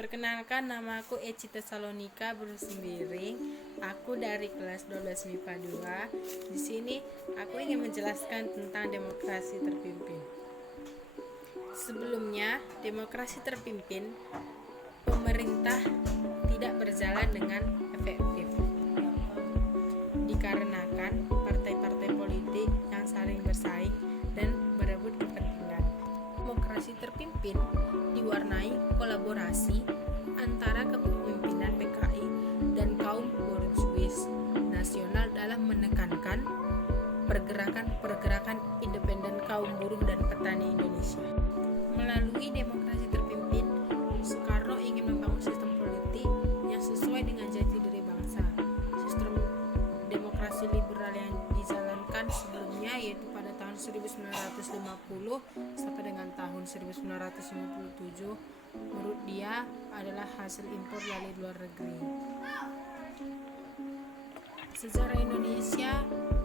Perkenalkan, nama aku Eci Tesalonika Bersembiring. Aku dari kelas 12 MIPA 2. Di sini aku ingin menjelaskan tentang demokrasi terpimpin. Sebelumnya, demokrasi terpimpin pemerintah tidak berjalan dengan efektif. Dikarenakan partai-partai politik yang saling bersaing dan berebut kepentingan. Demokrasi terpimpin diwarnai kolaborasi antara kepemimpinan PKI dan kaum borjuis nasional dalam menekankan pergerakan independen kaum buruh dan petani Indonesia. Melalui demokrasi terpimpin, Soekarno ingin membangun sistem politik yang sesuai dengan jati diri bangsa. Sistem demokrasi liberal yang dijalankan sebelumnya, yaitu pada tahun 1950 sampai dengan tahun 1957, menurut dia adalah hasil impor dari luar negeri. Sejarah Indonesia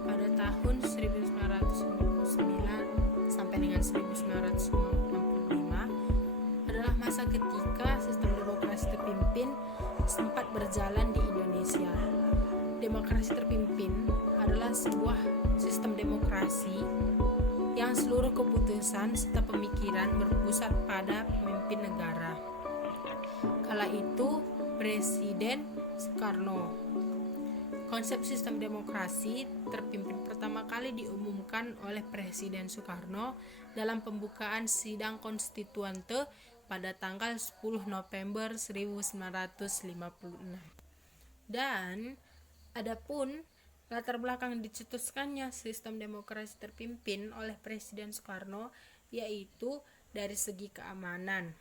pada tahun 1959 sampai dengan 1965 adalah masa ketika sistem demokrasi terpimpin sempat berjalan di Indonesia. Demokrasi terpimpin adalah sebuah sistem demokrasi yang seluruh keputusan serta pemikiran berpusat pada pemimpin negara. Kala itu Presiden Soekarno. Konsep sistem demokrasi terpimpin pertama kali diumumkan oleh Presiden Soekarno dalam pembukaan sidang konstituante pada tanggal 10 November 1956. Dan adapun latar belakang dicetuskannya sistem demokrasi terpimpin oleh Presiden Soekarno yaitu dari segi keamanan.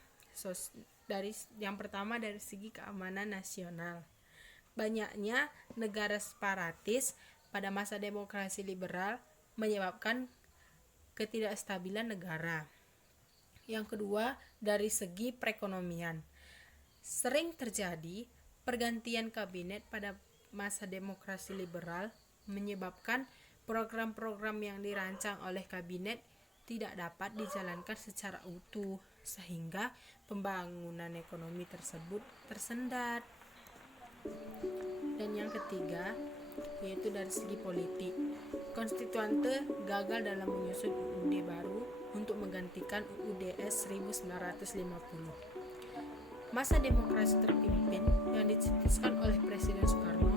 Yang pertama dari segi keamanan nasional. Banyaknya negara separatis pada masa demokrasi liberal menyebabkan ketidakstabilan negara. Yang kedua, dari segi perekonomian. Sering terjadi pergantian kabinet pada masa demokrasi liberal menyebabkan program-program yang dirancang oleh kabinet tidak dapat dijalankan secara utuh, sehingga pembangunan ekonomi tersebut tersendat. Dan yang ketiga, yaitu dari segi politik. Konstituante gagal dalam menyusun UUD baru untuk menggantikan UUDS 1950. Masa demokrasi terpimpin yang dicetuskan oleh Presiden Soekarno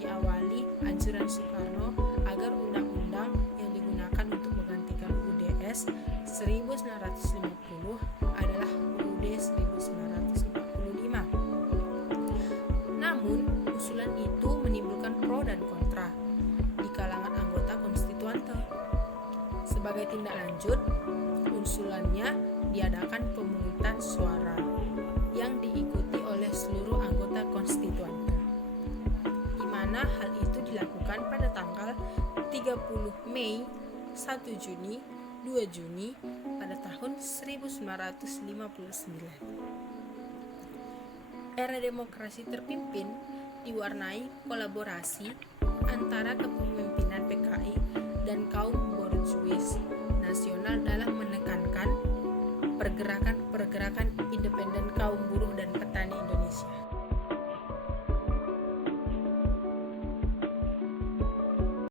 diawali anjuran Soekarno agar undang-undang yang digunakan untuk menggantikan UUDS 1950 adalah UUD 1945. Namun, usulan itu menimbulkan pro dan kontra di kalangan anggota konstituante. Sebagai tindak lanjut, usulannya diadakan pemungutan suara yang diikuti oleh seluruh anggota konstituante, di mana hal itu dilakukan pada tanggal 30 Mei, 1 Juni, 2 Juni pada tahun 1959. Era demokrasi terpimpin diwarnai kolaborasi antara kepemimpinan PKI dan kaum borjuis nasional dalam menekankan pergerakan independen kaum buruh dan petani Indonesia.